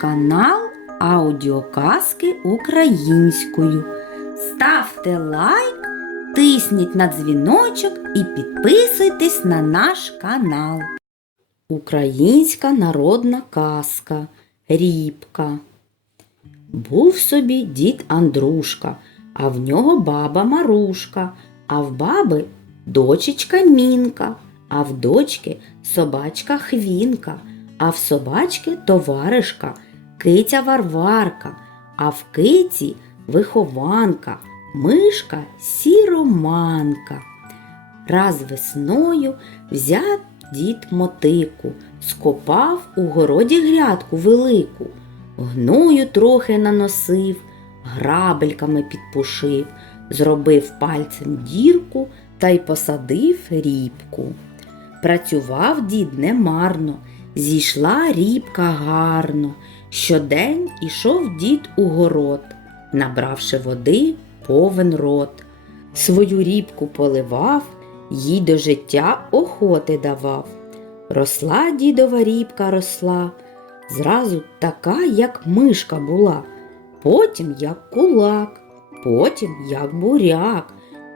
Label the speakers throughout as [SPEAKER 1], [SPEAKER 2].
[SPEAKER 1] канал аудіоказки українською. Ставте лайк, тисніть на дзвіночок і підписуйтесь на наш канал. Українська народна казка Рібка. Був собі дід Андрушка, а в нього баба Марушка, а в баби дочечка Мінка, а в дочки собачка Хвінка, а в собачки товаришка, киця Варварка, а в киці вихованка, мишка сіроманка. Раз весною взяв дід мотику, скопав у городі грядку велику, гною трохи наносив, грабельками підпушив, зробив пальцем дірку та й посадив рібку. Працював дід немарно, зійшла рібка гарно. Щодень ішов дід у город, набравши води повен рот. Свою рібку поливав, їй до життя охоти давав. Росла дідова рібка росла, зразу така, як мишка була, потім як кулак, потім як буряк,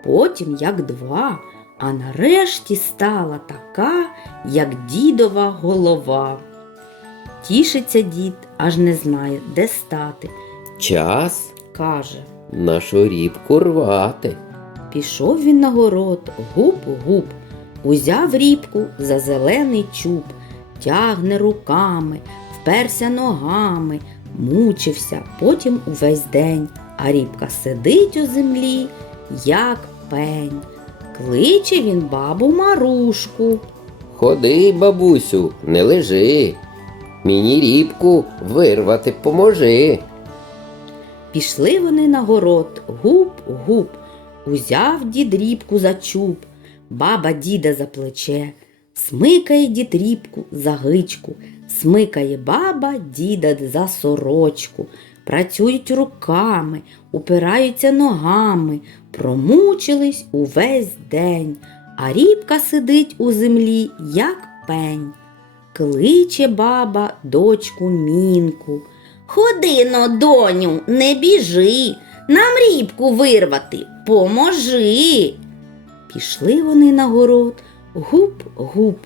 [SPEAKER 1] потім як два, а нарешті стала така, як дідова голова. Тішиться дід, аж не знає, де стати.
[SPEAKER 2] Час
[SPEAKER 1] Каже,
[SPEAKER 2] нашу рібку рвати.
[SPEAKER 1] пішов він на город, гуп-гуп, узяв рібку за зелений чуб, тягне руками, вперся ногами, мучився, потім увесь день, а рібка сидить у землі, як пень. Кличе він бабу Марушку.
[SPEAKER 2] Ходи, бабусю, не лежи. Мені рібку вирвати поможи.
[SPEAKER 1] Пішли вони на город, гуп-гуп, узяв дід рібку за чуб, баба діда за плече, смикає дід рібку за гичку, смикає баба діда за сорочку, працюють руками, упираються ногами, промучились увесь день, а рібка сидить у землі, як пень. Кличе баба дочку мінку. Ходи но, доню, не біжи, нам рібку вирвати, поможи. Пішли вони на город, гуп-гуп,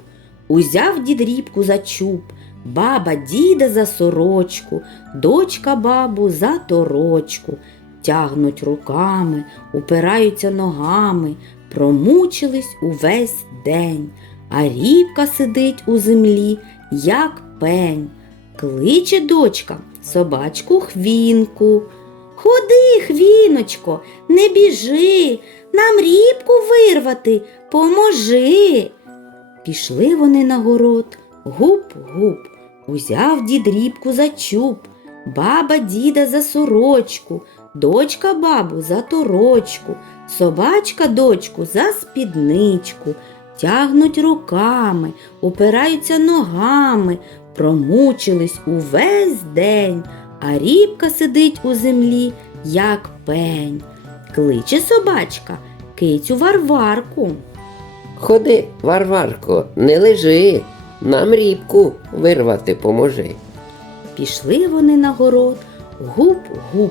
[SPEAKER 1] узяв дід рібку за чуб, баба діда за сорочку, дочка бабу за торочку, тягнуть руками, упираються ногами, промучились увесь день, а рібка сидить у землі, як пень. Кличе дочка собачку хвінку. Ходи, хвіночко, не біжи, нам рібку вирвати, поможи. Пішли вони на город, гуп-гуп, узяв дід рібку за чуб, баба діда за сорочку, дочка бабу за торочку, собачка дочку за спідничку, тягнуть руками, упираються ногами, промучились увесь день, а рібка сидить у землі, як пень. Кличе собачка, кицю Варварку.
[SPEAKER 2] Ходи, Варварко, не лежи. Нам рібку вирвати поможи.
[SPEAKER 1] Пішли вони на город, гуп-гуп,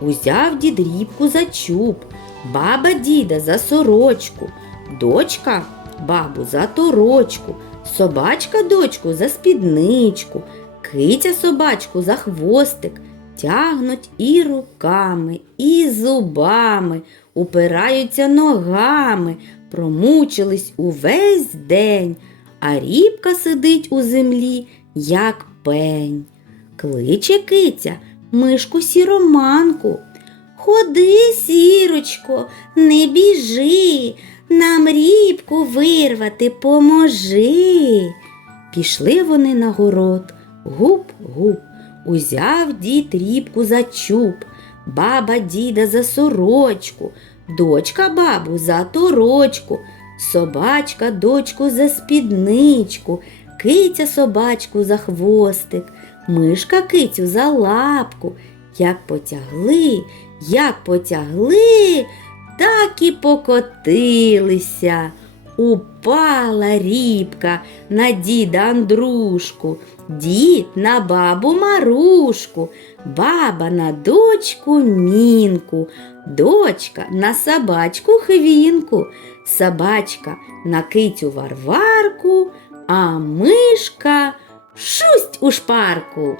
[SPEAKER 1] узяв дід рібку за чуб, баба діда за сорочку, дочка бабу за торочку, собачка дочку за спідничку, киця собачку за хвостик, тягнуть і руками, і зубами, упираються ногами, промучились увесь день, а рібка сидить у землі, як пень. Кличе киця мишку сіроманку. Ходи, сірочко, не біжи, нам рібку вирвати поможи. Пішли вони на город, гуп-гуп, узяв дід рібку за чуб, баба діда за сорочку, дочка бабу за торочку, собачка дочку за спідничку, киця собачку за хвостик, мишка кицю за лапку. Як потягли, як потягли, так і покотилися. Упала рібка на діда Андрушку, дід на бабу Марушку, баба на дочку Мінку, дочка на собачку Хвінку, собачка на китю Варварку, а мишка шусть у шпарку.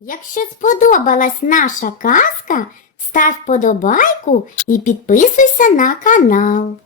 [SPEAKER 3] Якщо сподобалась наша казка, став подобайку і підписуйся на канал.